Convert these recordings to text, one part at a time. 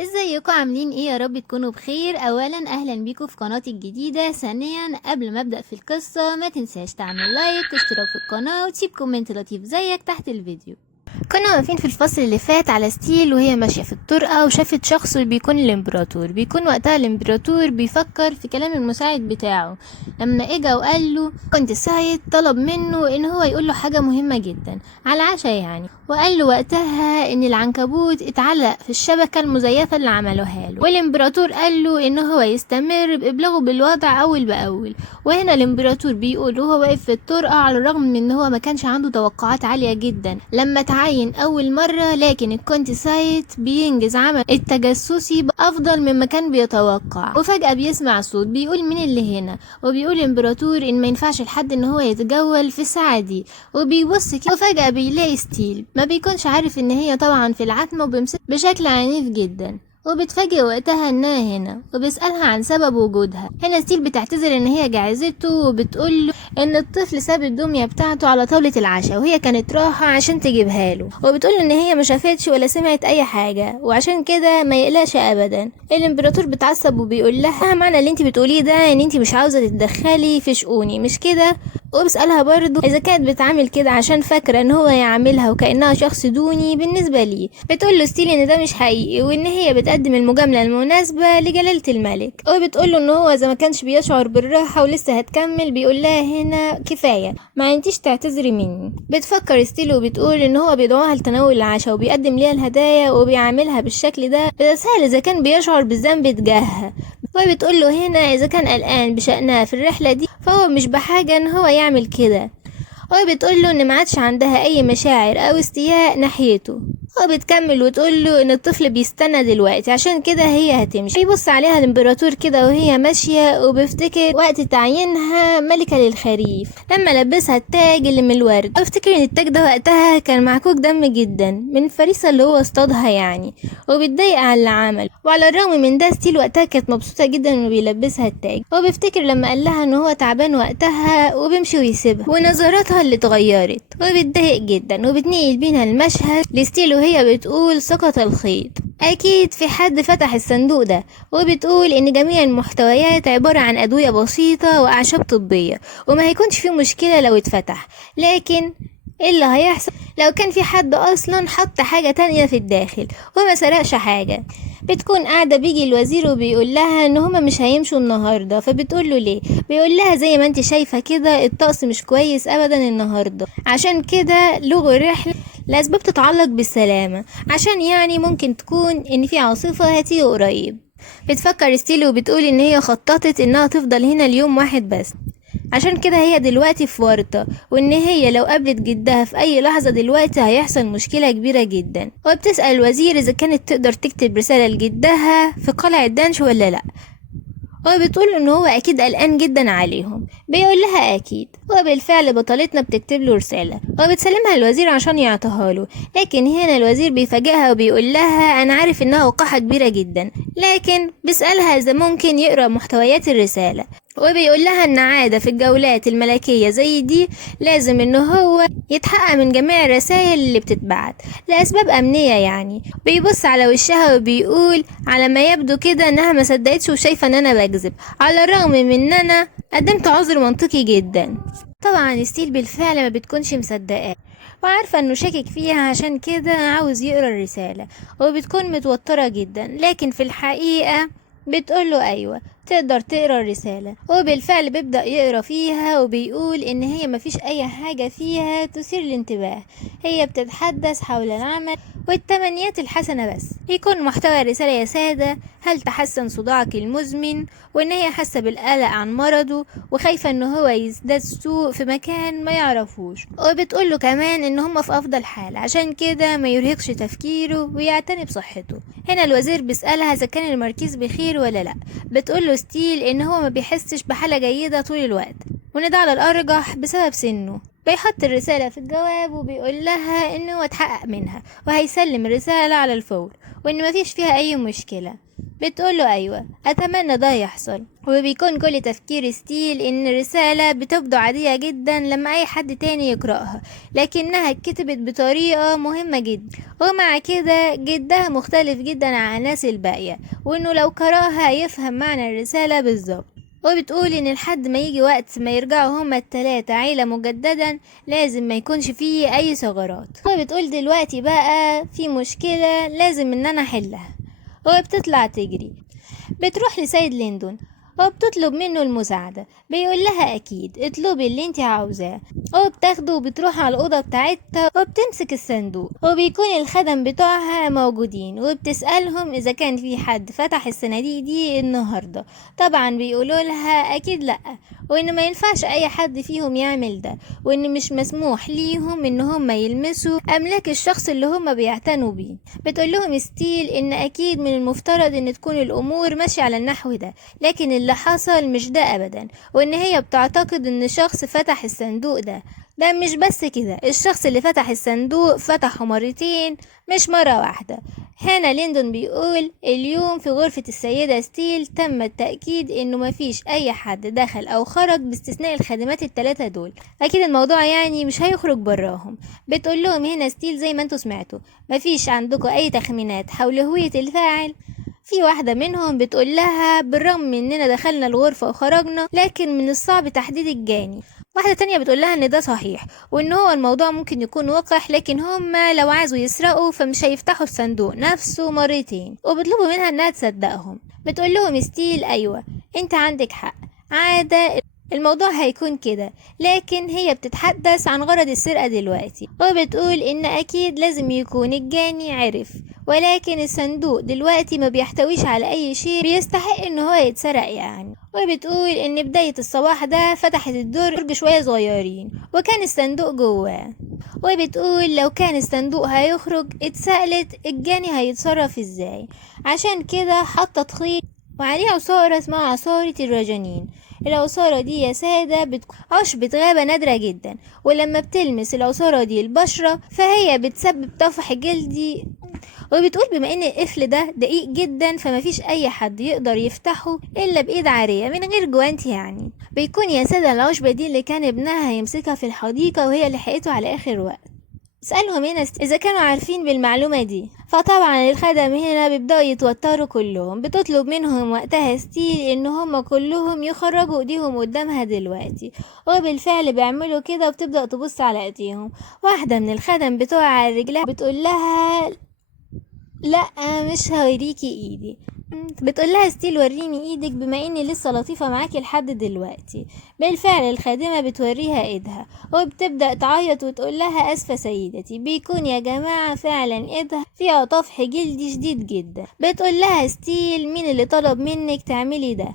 ازيكم عاملين ايه؟ يا رب تكونوا بخير. اولا اهلا بيكم في قناتي الجديده. ثانيا قبل ما ابدا في القصه ما تنساش تعمل لايك واشتراك في القناه وتسيب كومنت لطيف زيك تحت الفيديو. كنا واقفين في الفصل اللي فات على ستيل وهي ماشيه في الطرقه وشافت شخص بيكون الامبراطور. بيكون وقتها الامبراطور بيفكر في كلام المساعد بتاعه لما اجا وقال له كنت سعيد طلب منه ان هو يقول له حاجه مهمه جدا على العشاء يعني، وقال له وقتها ان العنكبوت اتعلق في الشبكه المزيفه اللي عملوها له، والامبراطور قال له ان هو يستمر بابلاغه بالوضع اول باول. وهنا الامبراطور بيقول وهو واقف في الطرقه على الرغم من ان هو ما كانش عنده توقعات عاليه جدا لما تعين اول مرة، لكن الكونت سايت بينجز عمل التجسسي بافضل مما كان بيتوقع. وفجأة بيسمع صوت بيقول مين اللي هنا، وبيقول الامبراطور ان ما ينفعش لحد ان هو يتجول في الساعة دي، وبيبص كده وفجأة بيلاقي ستيل ما بيكونش عارف ان هي طبعا في العتمة وبيمسك بشكل عنيف جدا، وبتفاجئ وقتها انها هنا وبيسألها عن سبب وجودها. هنا ستيل بتعتذر ان هي جعزته وبتقول له ان الطفل ساب الدمية بتاعته على طاولة العشاء وهي كانت رايحة عشان تجيبها له، وبتقول له ان هي ما شافتش ولا سمعت اي حاجة وعشان كده ما يقلقش ابدا. الامبراطور بتعصب وبيقول لها معنى اللي انت بتقوليه ده ان انت مش عاوزة تتدخلي في شؤوني مش كده؟ وبسألها برضو اذا كانت بتعمل كده عشان فاكرة ان هو يعملها وكأنها شخص دوني بالنسبة لي. بتقول له ستيل ان ده مش حقيقي وان هي بتقدم المجاملة المناسبة لجلالة الملك، وبتقول له ان هو اذا ما كانش بيشعر بالراحة ولسه هتكمل بيقول لها هنا كفاية ما انتيش تعتذري مني. بتفكر ستيل وبتقول ان هو بيدعوها لتناول العشاء وبيقدم ليها الهدايا وبيعاملها بالشكل ده بتسهل اذا كان بيشعر بالذنب تجاهها. وبتقول له هنا اذا كان قلقان بشأنها في الرحلة دي فهو مش بحاجة ان هو يعمل كده، وبتقول له ان ما عادش عندها اي مشاعر او استياء ناحيته. وبتكمل وتقول له ان الطفل بيستنى دلوقتي عشان كده هي هتمشي. بيبص عليها الامبراطور كده وهي ماشيه وبيفتكر وقت تعيينها ملكه للخريف لما لبسها التاج اللي من الورد، وافتكر ان التاج ده وقتها كان معكوك دم جدا من الفريسه اللي هو اصطادها يعني، وبتضايق على اللي عمل. وعلى الرغم من ده ستيل وقتها كانت مبسوطه جدا انه بيلبسها التاج، وبيفتكر لما قال لها ان هو تعبان وقتها وبيمشي ويسيبها ونظراتها اللي اتغيرت، وبتضايق جدا وبتنقل بينا المشهد لستيل وهي بتقول سقط الخيط. اكيد في حد فتح الصندوق ده، وبتقول ان جميع المحتويات عبارة عن ادوية بسيطة واعشاب طبية وما هيكونش فيه مشكلة لو اتفتح، لكن ايه اللي هيحصل لو كان في حد اصلا حط حاجة تانية في الداخل وما سرقش حاجة؟ بتكون قاعدة بيجي الوزير وبيقول لها ان هما مش هيمشوا النهاردة، فبتقول له ليه؟ بيقول لها زي ما انت شايفة كده الطقس مش كويس ابدا النهاردة، عشان كده لغوا الرحلة لأسباب تتعلق بالسلامة، عشان يعني ممكن تكون ان في عاصفة هتيجي قريب. بتفكر ستيلي وبتقول ان هي خططت انها تفضل هنا اليوم واحد بس، عشان كده هي دلوقتي في ورطة، وان هي لو قابلت جدها في اي لحظة دلوقتي هيحصل مشكلة كبيرة جدا. وبتسأل الوزير اذا كانت تقدر تكتب رسالة لجدها في قلعة دانش ولا لا، وبتقول ان هو اكيد قلقان جدا عليهم. بيقول لها اكيد، وبالفعل بطلتنا بتكتب له رساله وبتسلمها الوزير عشان يعطيها له، لكن هنا الوزير بيفاجئها وبيقول لها انا عارف انها وقاحه كبيره جدا، لكن بيسالها اذا ممكن يقرا محتويات الرساله، وبيقول لها ان عادة في الجولات الملكية زي دي لازم ان هو يتحقق من جميع الرسائل اللي بتتبعت لاسباب امنية يعني. بيبص على وشها وبيقول على ما يبدو كده انها ما صدقتش وشايفة ان انا بكذب، على الرغم من ان انا قدمت عذر منطقي جدا. طبعا ستيل بالفعل ما بتكونش مصدقاه وعارفة انه شاكك فيها، عشان كده عاوز يقرا الرسالة وبتكون متوترة جدا، لكن في الحقيقة بتقوله ايوه تقدر تقرا الرسالة. وبالفعل بيبدأ يقرا فيها وبيقول ان هي مفيش اي حاجة فيها تثير الانتباه، هي بتتحدث حول العمل والتمنيات الحسنة بس. يكون محتوى الرسالة يا سادة هل تحسن صداعك المزمن، وان هي حاسة بالقلق عن مرضه وخايفة ان هو يزداد سوء في مكان ما يعرفوش، وبتقوله كمان ان هم في افضل حال عشان كده ما يرهقش تفكيره ويعتني بصحته. هنا الوزير بيسألها اذا كان المركز بخير ولا لا، بتقوله ستيل ان هو ما بيحسش بحالة جيدة طول الوقت وان ده على الارجح بسبب سنه. بيحط الرسالة في الجواب وبيقول لها انه اتحقق منها وهيسلم الرسالة على الفور وان مفيش فيها اي مشكلة. بتقوله أيوة أتمنى ده يحصل. وبيكون كل تفكير ستيل إن الرسالة بتبدو عادية جدا لما أي حد تاني يقرأها، لكنها اتكتبت بطريقة مهمة جدا، ومع كده جدها مختلف جدا عن الناس الباقية، وإنه لو قرأها يفهم معنى الرسالة بالظبط. وبتقول ان لحد ما يجي وقت ما يرجعوا هما التلاتة عيلة مجددا لازم ما يكونش فيه اي ثغرات. وبتقول دلوقتي بقى في مشكلة لازم ان انا احلها. وبتطلع تجري، بتروح لسيد ليندون وبتطلب منه المساعدة. بيقول لها اكيد اطلبي اللي انت عاوزاه، وبتاخده وبتروح على الأوضة بتاعتها وبتمسك الصندوق، وبيكون الخدم بتوعها موجودين وبتسألهم إذا كان في حد فتح الصناديق دي النهاردة. طبعا بيقولوا لها أكيد لأ، وإن ما ينفعش أي حد فيهم يعمل ده، وإن مش مسموح ليهم إن هم يلمسوا أملاك الشخص اللي هم بيعتنوا بيه. بتقول لهم ستيل إن أكيد من المفترض إن تكون الأمور ماشية على النحو ده، لكن اللي حصل مش ده أبدا، وإن هي بتعتقد إن شخص فتح الصندوق ده مش بس كده، الشخص اللي فتح الصندوق فتحه مرتين مش مرة واحدة. هنا ليندون بيقول اليوم في غرفة السيدة ستيل تم التأكيد انه مفيش اي حد دخل او خرج باستثناء الخادمات التلاتة دول، اكيد الموضوع يعني مش هيخرج براهم. بتقول لهم هنا ستيل زي ما انتوا سمعتوا مفيش عندكم اي تخمينات حول هوية الفاعل. في واحدة منهم بتقول لها بالرغم من اننا دخلنا الغرفة وخرجنا لكن من الصعب تحديد الجاني. واحدة تانية بتقول لها ان ده صحيح، وان هو الموضوع ممكن يكون وقح، لكن هما لو عايزوا يسرقوا فمش هيفتحوا الصندوق نفسه مرتين، وبيطلبوا منها انها تصدقهم. بتقول لهم ستيل ايوه انت عندك حق، عادة الموضوع هيكون كده، لكن هي بتتحدث عن غرض السرقة دلوقتي، وبتقول ان اكيد لازم يكون الجاني عرف، ولكن الصندوق دلوقتي ما بيحتويش على اي شيء بيستحق ان هو يتسرق يعني. وبتقول ان بداية الصباح ده فتحت الدرج شوية صغيرين وكان الصندوق جواه. وبتقول لو كان الصندوق هيخرج اتسألت الجاني هيتصرف ازاي، عشان كده حطت خيط وعليه عصارة اسمها عصارة الرجانين. العصارة دي يا سادة بتكون عشبة غابة نادرة جدا، ولما بتلمس العصارة دي البشرة فهي بتسبب طفح جلدي. وبتقول بما ان القفل ده دقيق جدا فمفيش اي حد يقدر يفتحه الا بايد عارية من غير جوانت يعني. بيكون يا سادة العشبة دي اللي كان ابنها هيمسكها في الحديقة وهي لحقته على اخر وقت. اسألهم هنا اذا كانوا عارفين بالمعلومة دي، فطبعا الخدم هنا بيبدأوا يتوتروا كلهم. بتطلب منهم وقتها ستيل ان هم كلهم يخرجوا ايديهم قدامها دلوقتي، وبالفعل بيعملوا كده وبتبدأ تبص على ايديهم. واحدة من الخدم بتوع على رجلها بتقول لها لا مش هوريكي ايدي. بتقول لها ستيل وريني ايدك بما اني لسه لطيفة معاكي لحد دلوقتي. بالفعل الخادمة بتوريها ايدها وبتبدأ تعيط وتقول لها اسفة سيدتي، بيكون يا جماعة فعلا ايدها فيها طفح جلدي شديد جدا. بتقول لها ستيل مين اللي طلب منك تعملي ده،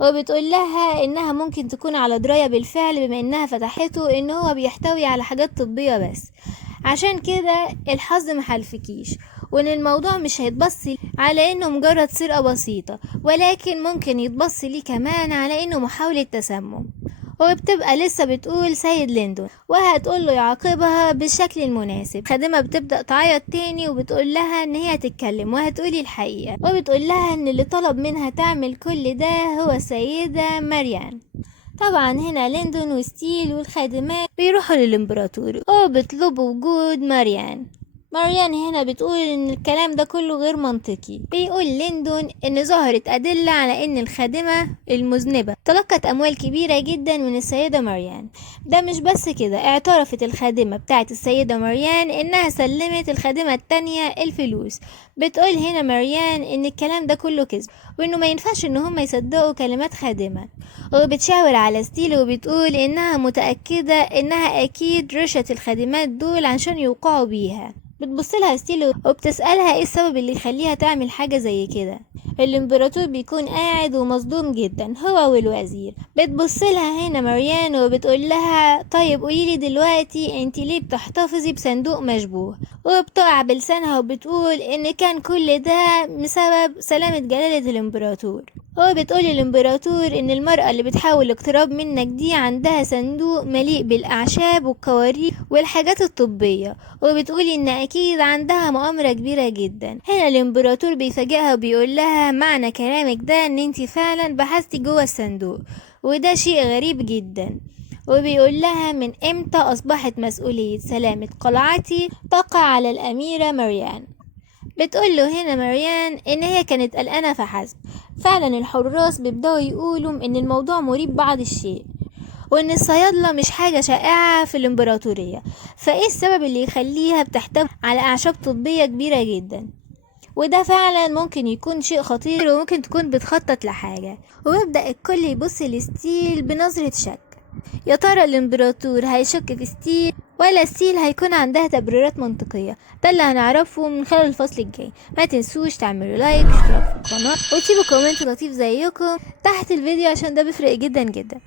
وبتقول لها انها ممكن تكون على دراية بالفعل بما انها فتحته ان هو بيحتوي على حاجات طبية بس، عشان كده الحظ محلفكيش، وان الموضوع مش هيتبص على انه مجرد سرقة بسيطة، ولكن ممكن يتبص ليه كمان على انه محاولة تسمم. وبتبقى لسه بتقول سيد ليندون وهتقول له يعاقبها بالشكل المناسب. خادمة بتبدأ تعيط تاني وبتقول لها ان هي تتكلم وهتقولي الحقيقة، وبتقول لها ان اللي طلب منها تعمل كل ده هو السيدة مريان. طبعا هنا ليندون وستيل والخادمات بيروحوا للإمبراطور وبيطلبوا وجود مريان. هنا بتقول ان الكلام ده كله غير منطقي. بيقول ليندون ان ظهرت ادلة على ان الخادمة المذنبة تلقت اموال كبيرة جدا من السيدة مريان. ده مش بس كده، اعترفت الخادمة بتاعت السيدة مريان انها سلمت الخادمة التانية الفلوس. بتقول هنا مريان ان الكلام ده كله كذب، وانه ما ينفعش ان هم يصدقوا كلمات خادمة. وبتشاور على ستيل وبتقول انها متأكدة انها اكيد رشت الخادمات دول عشان يوقعوا بيها. بتبصلها ستيل وبتسألها ايه السبب اللي يخليها تعمل حاجة زي كده. الامبراطور بيكون قاعد ومصدوم جدا هو والوزير. بتبصلها هنا مريان وبتقول لها طيب قوليلي دلوقتي انتي ليه بتحتفظي بصندوق مشبوه، وبتقع بلسانها وبتقول ان كان كل ده بسبب سلامة جلالة الامبراطور. هو بتقول الامبراطور ان المرأة اللي بتحاول الاقتراب منك دي عندها صندوق مليء بالاعشاب والكواريك والحاجات الطبية، وبتقولي ان اكيد عندها مؤامرة كبيرة جدا. هنا الامبراطور بيفاجئها وبيقول لها معنى كلامك ده ان انتي فعلا بحثتي جوه الصندوق، وده شيء غريب جدا. وبيقول لها من امتى اصبحت مسؤولية سلامة قلعتي تقع على الاميرة مريان. بتقول له هنا مريان ان هي كانت قلقانة فحسب. فعلا الحراس بيبدأوا يقولوا ان الموضوع مريب بعض الشيء، وان الصيادلة مش حاجة شائعة في الامبراطورية، فايه السبب اللي يخليها بتحتوي على اعشاب طبية كبيرة جدا؟ وده فعلا ممكن يكون شيء خطير، وممكن تكون بتخطط لحاجة. ويبدأ الكل يبص لستيل بنظرة شك. يا ترى الامبراطور هيشك في ستيل ولا ستيل هيكون عندها تبريرات منطقية؟ ده اللي هنعرفه من خلال الفصل الجاي. ما تنسوش تعملوا لايك واشتراك في القناة وتسيبوا كومنت لطيف زيكم تحت الفيديو عشان ده بيفرق جدا جدا.